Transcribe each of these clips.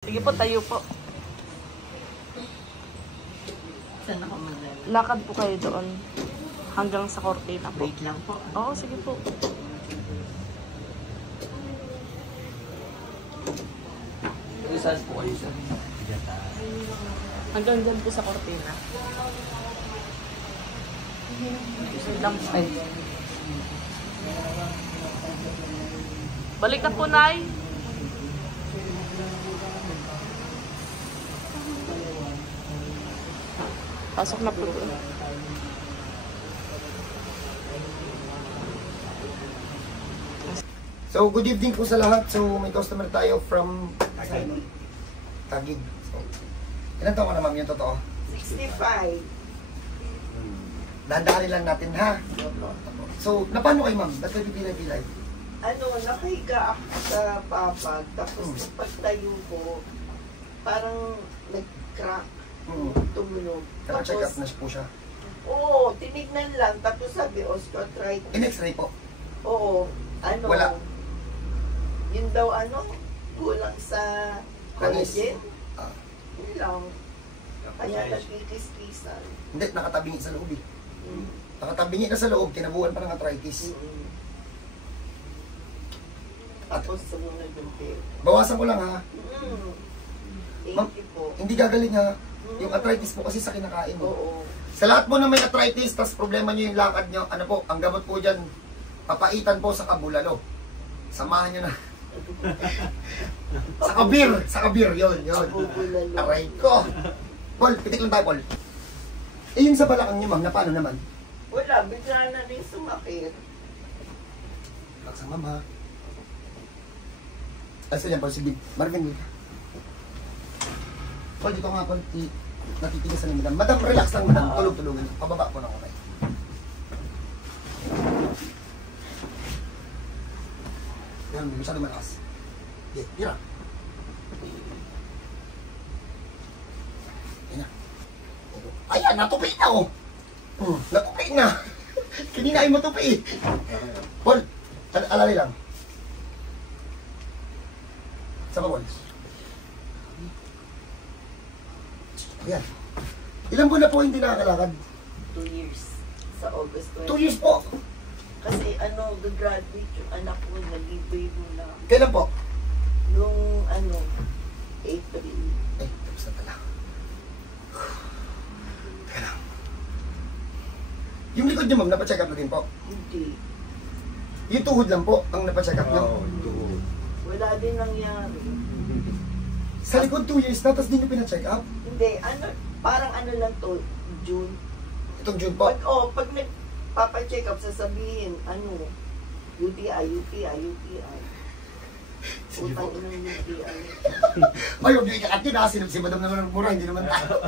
Sige po, tayo po. Saan ako maglalakad? Lakad po kayo doon. Hanggang sa kortina po. Wait lang po. Oo, sige po. Saan po kayo sa Hanggang dyan po sa kortina. Isa lang po. Ay. Balik na po, Nay. Pasok na po doon. So, good evening po sa lahat. So, may customer tayo from Taguig. So, ilan taon ka na, ma'am, yung totoo? 65. Dadaanin lang natin, ha? So, napano kayo, ma'am? Ba't kayo pipilay-pilay? Nakahiga ako sa papag. Tapos nung pagtayo ko, parang nag-crack. Tumunog. Check up na po siya. Oo, tinignan lang. Tapos sabi, osteoarthritis. In-x-ray po. Oo, Wala. Yun daw, kulang sa collagen. Ah. Yun lang. Kaya nagkikis-kisan. Hindi, nakatabingi sa loob eh. Mm. Nakatabingi na sa loob, kinabuhan pa ng arthritis. Mm-mm. Tapos sumunod yung pill. Bawasan ko lang, ha? Ma'am, Thank you po. hindi gagaling, ha? Yung arthritis po kasi sa kinakain mo. Oo. Sa lahat po na may arthritis, tas problema nyo yung lakad nyo, ano po, ang gamot po dyan, papaitan po sa kabulalo. Samahan nyo na. Sa kabir, yun. Kabulalo. Aray ko. Paul, pitik lang tayo, Paul. Eh, yung sa balakang nyo, ma'am, na paano naman? Wala, bigla na rin sumakit. Relax ang ma'am, ha? Asa yan, Paul, si Big. Marvin, Big. Paul, dito nga, Paul. Natitigas na ni madam. Madam, relax lang, madam. Tulog-tulogan. Pababa po na kamay. Yan, masyado malakas. Okay, tira. Ayan na. Ayan, natupi na, oh. Natupi na. Kanina ay matupi. Paul, alali lang. Sama, Paul. Ayan. Ilang buwan na po hindi nakakalakad? 2 years. Sa August 20. 2 years po. Kasi gagraduate yung anak ko, nag-ibay mo na. Kailan po? Nung April. Eh, tapos na pala. Teka lang. Yung likod niyo, ma'am, napacheck up na din po. Hindi. Yung tuhod lang po, ang napacheck up niyo. Wala din nangyari. Sa likod 2 years na, tapos di niyo pinacheck up. Hindi, parang lang to, June. Itong June po. Pag nagpapacheck up, sasabihin, UTI. Sige po. Utang ng UTI. Ay, huwag niyo ikakat yun, ha? Si madam naman ang mura, hindi naman tayo.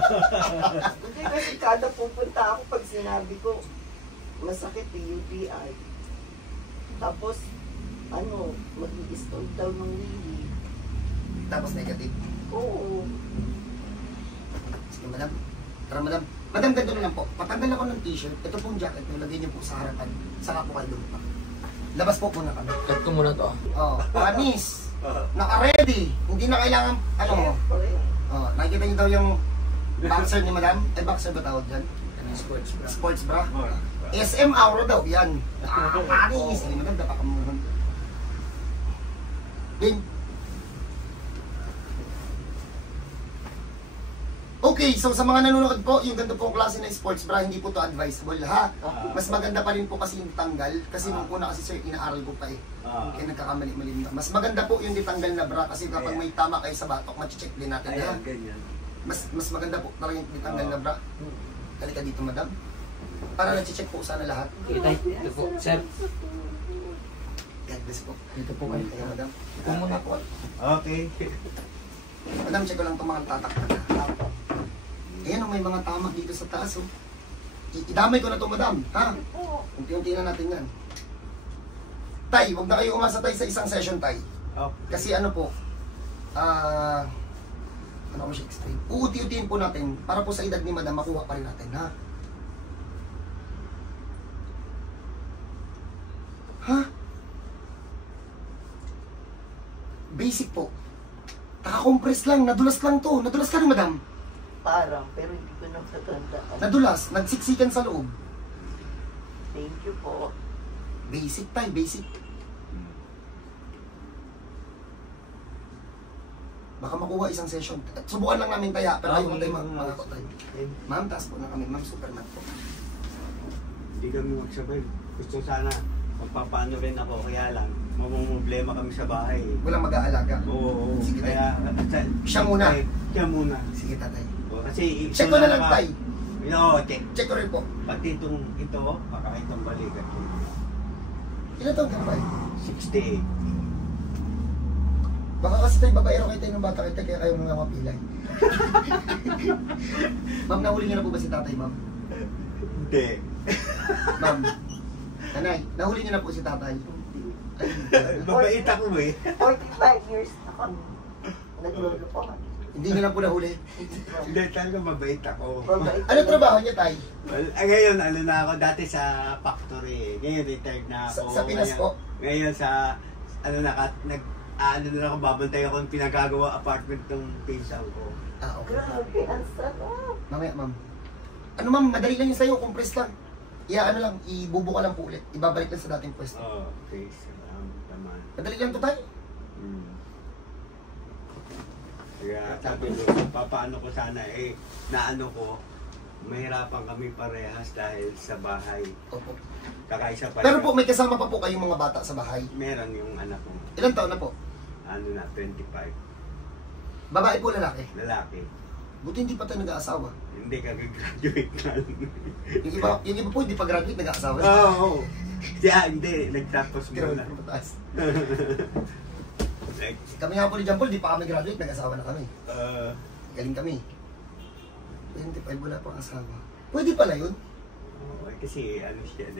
Hindi kasi kada pupunta ako, pag sinabi ko, masakit UTI. Tapos, mag-i-stall daw ng wili. Tapos negative. Oo. Sige, madam. Tara, madam. Madam, ganito na lang po. Patanggal ako ng t-shirt. Ito pong jacket nyo, lagay niyo po sa harapan. Saka po kayo lumipa. Labas po muna kami. Cut ko muna to. Oh, panis. Naka-ready. Hindi na kailangan, Siyempre. nakikita niyo daw yung boxer ni madam. Eh, boxer ba tawag dyan? Sports bra. Sports bra. SM Aura daw, yan. Panis. Hindi madam, dapat ka muna. Game. Okay, so sa mga nanonood po, yung ganito pong klase ng sports bra, hindi po to advisable, ha? Mas maganda pa rin po kasi yung tanggal, kasi nung una kasi sir, inaaral ko pa eh. Kaya nagkakamali-mali na. Mas maganda po yung ditanggal na bra, kasi kapag may tama kayo sa batok, machi-check din natin, ha? Mas maganda po talaga yung ditanggal na bra. Halika dito, madam. Para na-check po sana lahat. Ito po, sir. God bless po. Dito po kayo. Kaya, madam. Ito muna po. Okay. Madam, check ko lang itong mga tatak na. Ayan, may mga tamak dito sa taas, oh. Idamay ko na ito, madam, ha? Unti-unti na natin yan. Tay, huwag na kayo umasa tay sa isang session, tay. Okay. Kasi ano po, ano ko siya explain? Uuti-utiin po natin para po sa edad ni madam, makuha pa rin natin, ha? Ha? Basic po. Tao Naka-compress lang, nadulas lang to. Nadulas ka rin, madam. Parang, pero hindi ko natatandaan. Nadulas, nagsiksikan sa loob. Thank you po. Basic tayo, basic. Baka makuha isang session. Subukan lang namin taya, pero ayaw ko tayo makakot tayo. Ma'am, taas po na kami. Ma'am, Superman po. Hindi kami magsabay. Gusto sana, magpapaano rin ako, kaya lang, mamumblema kami sa bahay. Walang mag-aalaga. Oo, Sige, kaya, Siya muna. Siya muna. Sige, tatay. Oo, kasi, Check ko na lang, tay. Oo, check. Check ko rin po. Pati ito, makakaitong balikat. Ilan taong ka ba? 68. Baka kasi tayo babaero kayo tayo ng bata kayo, kaya kayo mga mapilay. Ma'am, nahuli niyo na po ba si tatay, ma'am? Hindi. Ma'am, nanay, nahuli niyo na po si tatay. Mabait ako eh. 45 years na kami. Naglolo po kami. Hindi niyo na po nahuli. Hindi, talaga mabait ako. Mabait. Ano trabaho niya, tay? Well, ngayon, ano na ako, dati sa factory. Ngayon, retired na ako. Sa Pinas Ngayon- po? Ngayon sa, ano na, ano na ako, babantay ako ng pinagagawa apartment ng pinsan ko. Ah, okay. Grabe, ang sarap. Mamaya, ma'am. Ano, ma'am, madali lang yun sa'yo, compress lang. Ano lang, ibubuka lang po ulit. Ibabalik lang sa dating pwesto. Oh, okay. Salamat naman. Madali lang to, tay. Kaya sabi ko, papaano ko sana naano ko, mahirapan kami parehas dahil sa bahay. Opo. Kakaisa pa. Pero po, may kasama pa po kayong mga bata sa bahay. Meron yung anak ko, Ilan taon na po? ano na, 25. Babae po, lalaki. Lalaki. Buti hindi pa tayo nag-aasawa. Hindi kagagraduate na. Yung iba po, hindi pa graduate, nag-aasawa. Oo. Siya, hindi. Nagtapos Pero muna. pataas. Like, Kami nga po ni John Paul, di pa kami graduate, nag-asawa na kami. Galing kami. 25, wala pang asawa. Pwede pala yun. kasi ano siya,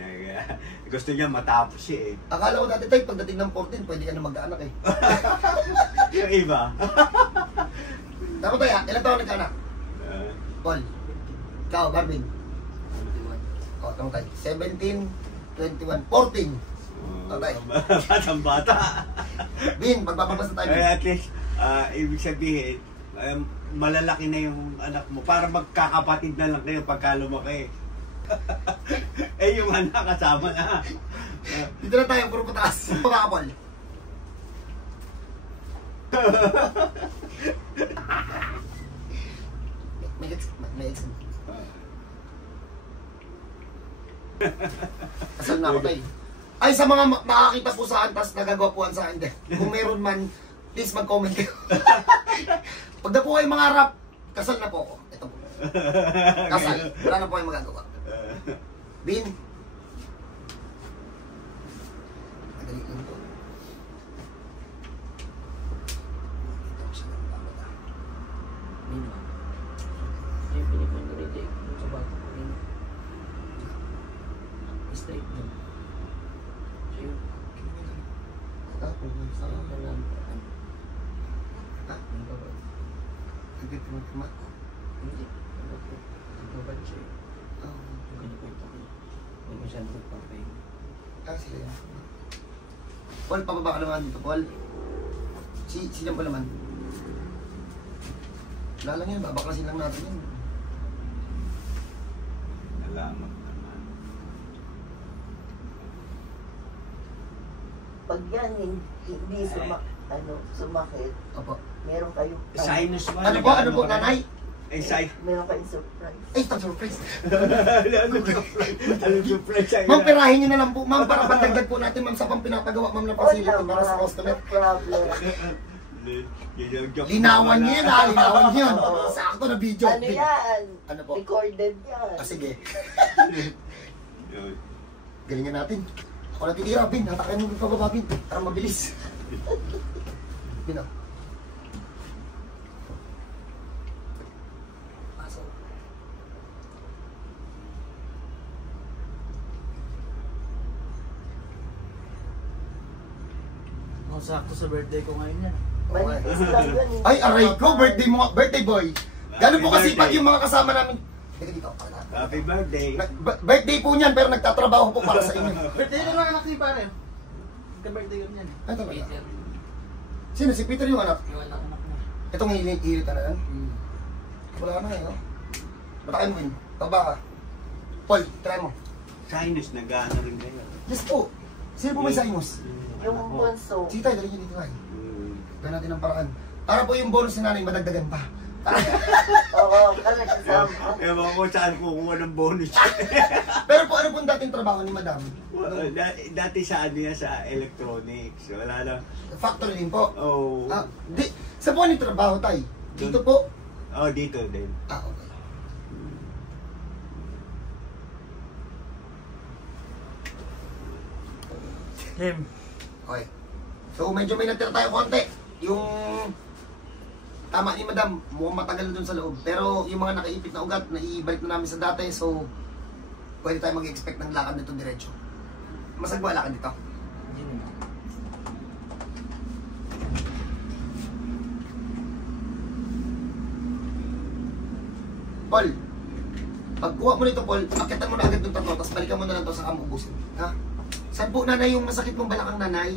gusto niya matapos siya eh. Akala ko dati tayo, pagdating ng 14, pwede ka na mag-anak eh. Yung iba. Dapat tayo, ilang taon nagkaanak? Paul. Ikaw, Marvin. O, tama tayo. 17, 21, 14. Tatay. Batang bata. Bin, magpapabas na tayo. Kaya at least, ibig sabihin, malalaki na yung anak mo. Para magkakapatid na lang kayo pagka lumaki. Eh yung anak kasama na. Dito na tayo, puro pataas. Pamakapol. May ex. Kasal na ako tayo. Ay, sa mga makakita po sa antas, nagagawapuan sa akin. Kung meron man, please mag-comment kayo. Pag na po kayo mga rap, kasal na po ako. Ito po. Kasal. Wala na po kayong magagawa. Bin. Madali lang po. Ito siya ng babata. Bin ba? Yung pinipinuriday ko sa bata ko rin. Straight doon. Siya yun. Sama ko lang. Ha? Ang babad. Nagtitimag-timag. Hindi. Ang babad siya yun. Oo. Yung kinikwento ko. May masyadong nagpapayin. Sila yan. Paul, pababa ka naman dito, Paul. Silang pa naman. Wala lang yan, babakasin lang natin yan. Salamat naman. Pag yan hindi sumakit, Opo. meron kayong Sinus ba? Ano po, nanay? meron kayong surprise. Ay, top surprise. Anong surprise sa'yo? Ma'am, perahin nyo na lang po, ma'am, para pandagdag po natin, ma'am, sa pang pinapagawa, ma'am, na facility para sa customer. No problem. Linawan nyo yun, ha? Linawan nyo yun. Sakto na video. Ano yan? Ano po? Recorded yan. Sige. Galingan natin. Ako natitira, Bin. Hatakin mo yung pababa, Bin. Para mabilis. Bin, oh. Pasok. Oh, sakto sa birthday ko ngayon yan. Manipis lang yan. Ay, aray ko. Birthday mo, birthday boy. Gano'n po kasipag yung mga kasama namin. Teka dito. Happy birthday. Birthday po niyan, pero nagtatrabaho po para sa inyo. Birthday na lang anak ni pare. Ka-birthday ko niyan. Ay, talaga. Peter. Sino? Si Peter yung anak? Yung anak mo. Itong hilit na lang. Wala na eh, oh. Matakain mo yun. Baba ka. Paul, try mo. Sinus, nag-ano rin kayo. Yes po. Sino po may sinus? Yung bunso. Sige tayo, dali nyo dito tayo. Gawin natin ang paraan. Para po yung bonus ni nanay, madagdagan pa. Oo, kami kasama. Ewan ko saan kukuha ng bonus. Pero po, ano po ang dating trabaho ni madam? Dati sa ano yan, sa electronics. Wala lang. Factory din po. Oh. Sa po ano yung trabaho tayo? Dito po? Oh, dito din. Okay. Okay. So medyo may natira tayo konti. Yung tama ni madam, mukhang matagal na dun sa loob. Pero yung mga nakaipit na ugat, naibalik na namin sa dati. So, pwede tayo mag-expect ng lakad nito diretso. Masagwa lakad dito. Paul, pagkuha mo nito, Paul, akitan mo na agad ng tatlo, tapos balikan mo na lang to sa kamubusin. Ha? Saan po, nanay, yung masakit mong balakang nanay?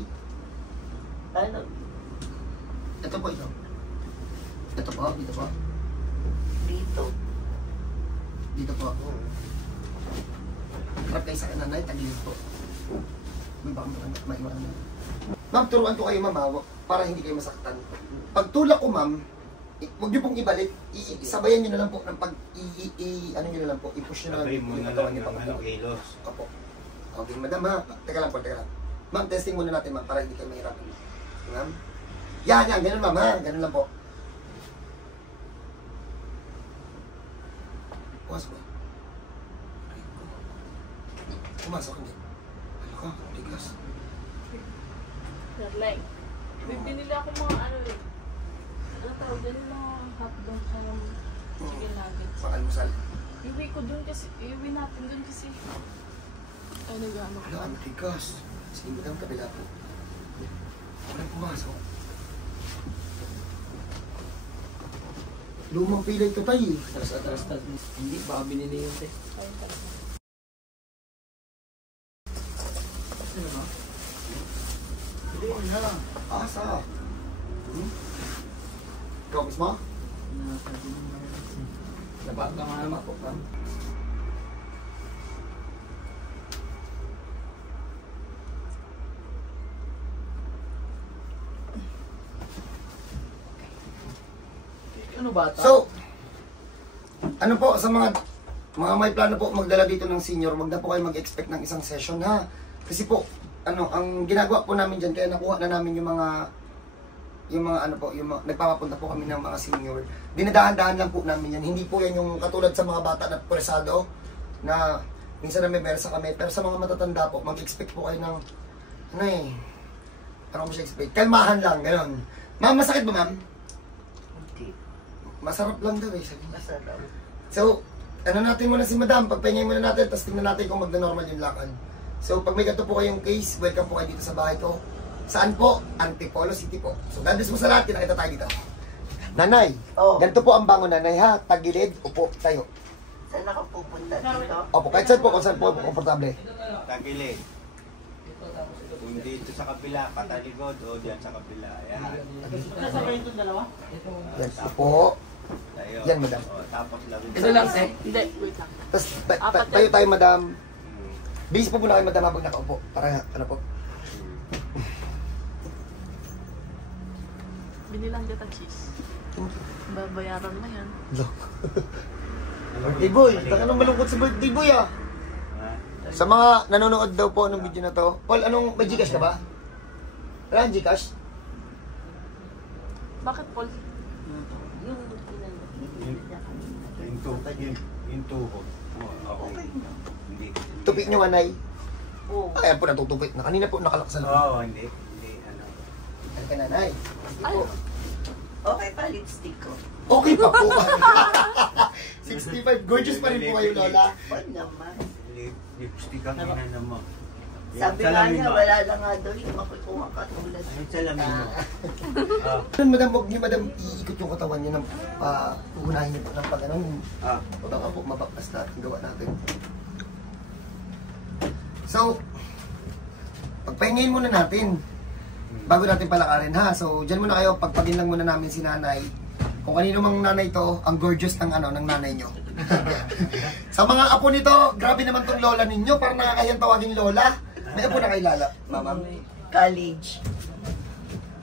Ano? Ito po, ito. Ito po, dito po. Dito. Dito po. Harap kayo sa nanay, tagilid po. May baka maiwan na. Ma'am, turuan ko kayo, ma'am, para hindi kayo masaktan. Pag tulak ko, ma'am, huwag niyo pong ibalik. Isabayan niyo na lang po ng ano niyo na lang po, i-push niyo na lang Sabay mo yung na katawan lang niyo ng ano, kilos. Opo. Okay, madam ha. Teka lang po, teka lang. Ma'am, testing muna natin, ma'am, para hindi kayo mahirapan. Ma'am? Yan, ganun, ma'am, ha? Ganun lang po. Pumas po. Pumasok hindi. Ano ka? Tigas. Like, may binili ako mga ano eh. Ano tawag din yung mga hotdog sa chicken nuggets. Makalmusal. Iwi ko dun kasi, iwi natin dun kasi. Ay, nag-ano ko. Ano, ang tigas. Sige, madam, kabila po. Walang pumasok. Lumang pilay ito tayo. Atras-atras. Hindi, baka binili yung test. Ay, talaga. Ano ba? Hindi, na. Asa. Ikaw mismo? Nabaga nga naman po, ma'am. Ano bata? So, ano po, sa mga may plano po magdala dito ng senior, wag na po kayo mag-expect ng isang session, ha? Kasi po, ang ginagawa po namin dyan, kaya nakuha na namin yung mga nagpapapunta po kami ng mga senior. Dinadahan-dahan lang po namin yan. Hindi po yan yung katulad sa mga bata na pwersado, na minsan na may bersa kami. Pero sa mga matatanda po, mag-expect po kayo ng, parang mo siya expect. Kalmahan lang, gano'n. Ma'am, masakit ba, ma'am? Hindi. Masarap lang daw eh, sabi niya. Masarap. So, ano natin muna si madam, pagpahingay muna natin, tapos tingnan natin kung magna-normal yung lakad. So, pag may ganito po kayong case, welcome po kayo dito sa bahay ko. Saan po? Antipolo City po. So, God bless mo sa lahat, kinakita tayo dito. Nanay, ganito po ang bangon nanay ha, tagilid, upo, tayo. Saan ako pupunta dito? Opo, kahit saan po, kung saan po, komportable. Tagilid. Kung dito sa kabila, patalikod o diyan sa kabila. Ayan. Kasabay itong dalawa? Yan, upo. Tayo. Yan, madam. O, tapos lang. Ito lang, eh. Hindi, wait lang. Tapos tayo tayo, madam. Bilis po muna kayo, madam, habang nakaupo. Para, ano po. Binilang dito cheese. Babayaran mo yan. Birthday boy, taka nang malungkot sa birthday boy ah. Sa mga nanonood daw po ng video na to, Paul, may Gcash ka ba? Wala kang Gcash? Bakit, Paul? Yung Yung tuhod. Okay. Hindi. Tupik nyo anay. Oo. Ayan po natutupik na. Kanina po nakalak sa loob. Oo, hindi. Hindi, ano. Ano ka nanay? Ay, Okay pa, lipstick ko. Okay pa po. 65. Gorgeous pa rin po kayo, Lola. Huwag naman. Lipstick ang inano mo. Sabi nga niya, wala na nga daw yung makukuha katulad. Ay, salamin mo. Madam, huwag niyo madam iikot yung katawan niyo ng unahin niyo po ng pag-anon. Baka po mapaplas na ang gawa natin. So, pagpahingayin muna natin bago natin palakarin ha. So, dyan muna kayo, pagpagin lang muna namin si nanay. Kung kanino mang nanay to, ang gorgeous ng ng nanay nyo. Sa mga apo nito, grabe naman tong lola ninyo. Parang nakakahiyang tawaging lola. May apo na kay Lala, mama. College.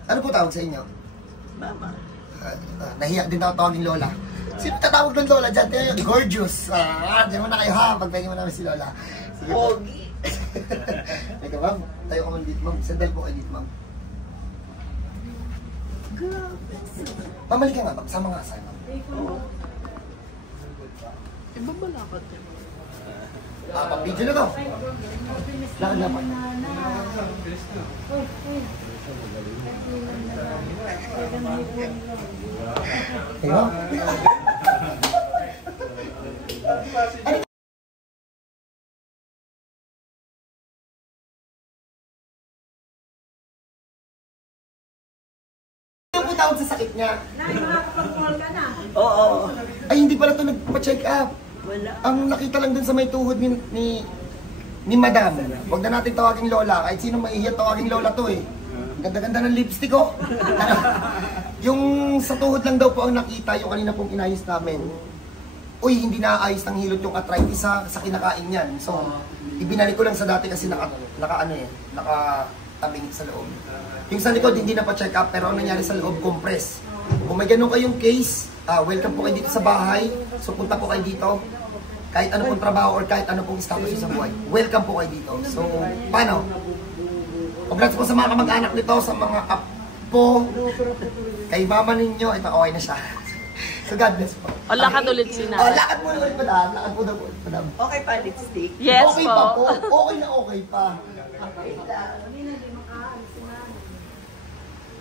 Ano po tawag sa inyo? Mama. Nahiya din ako tawaging lola. Sino tatawag ng lola dyan? Tingnan nyo, gorgeous. Diyan mo na kayo ha, pagpahingin mo namin si lola. Sige po. Pogi. Teka ma'am, tayo ka man dito ma'am. Sandal po kayo dito ma'am. Pamalik ka nga ma'am, sama nga sa'yo ma'am. Ibabalakad niya. Pang-video na to. Lakad na ma'am. Ayun. Ano po tawag sa sakit niya? Oo. Ay, hindi pala ito nagpa-check up. Wala. Ang nakita lang dun sa may tuhod ni Madam. Huwag na natin tawaging lola. Kahit sino maihiya tawaging lola to eh. Ganda-ganda ng lipstick oh. Yung sa tuhod lang daw po ang nakita, yung kanina pong inayos namin. Uy, hindi naayos ng hilot yung arthritis sa kinakain niyan. So, ibinalik ko lang sa dati kasi nakatabing sa loob. Yung sa likod, hindi na pa-check up, pero ang nangyari sa loob, compress. Kung may ganun kayong case, welcome po kayo dito sa bahay. So, punta po kayo dito. Kahit ano pong trabaho or kahit ano pong status sa buhay. Welcome po kayo dito. So, paano? Congrats po sa mga kamag-anak nito, sa mga apo, kay mama ninyo. Ito, okay na siya. So, God bless po. O, lakad ulit si Oh, Nanay. lakad mo ulit, madam. Lakad po na po, madam. Okay pa, lipstick? Yes Okay po. pa po. Okay na okay pa.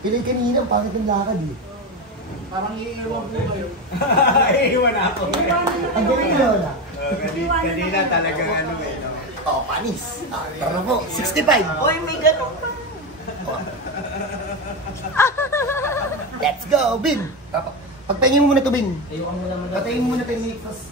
Pilay kanina, ang pangit ng lakad eh. Parang iiwan po kayo. Iiwan ako. Ang galing ni Lola. Kanina talagang ano eh. No? Oh, panis. Tara na po, 65. Uy, may ganun pa. Let's go, Bin. Pagpahingin mo muna to, Bin. Ayoko muna Patayin mo muna 10 minutes.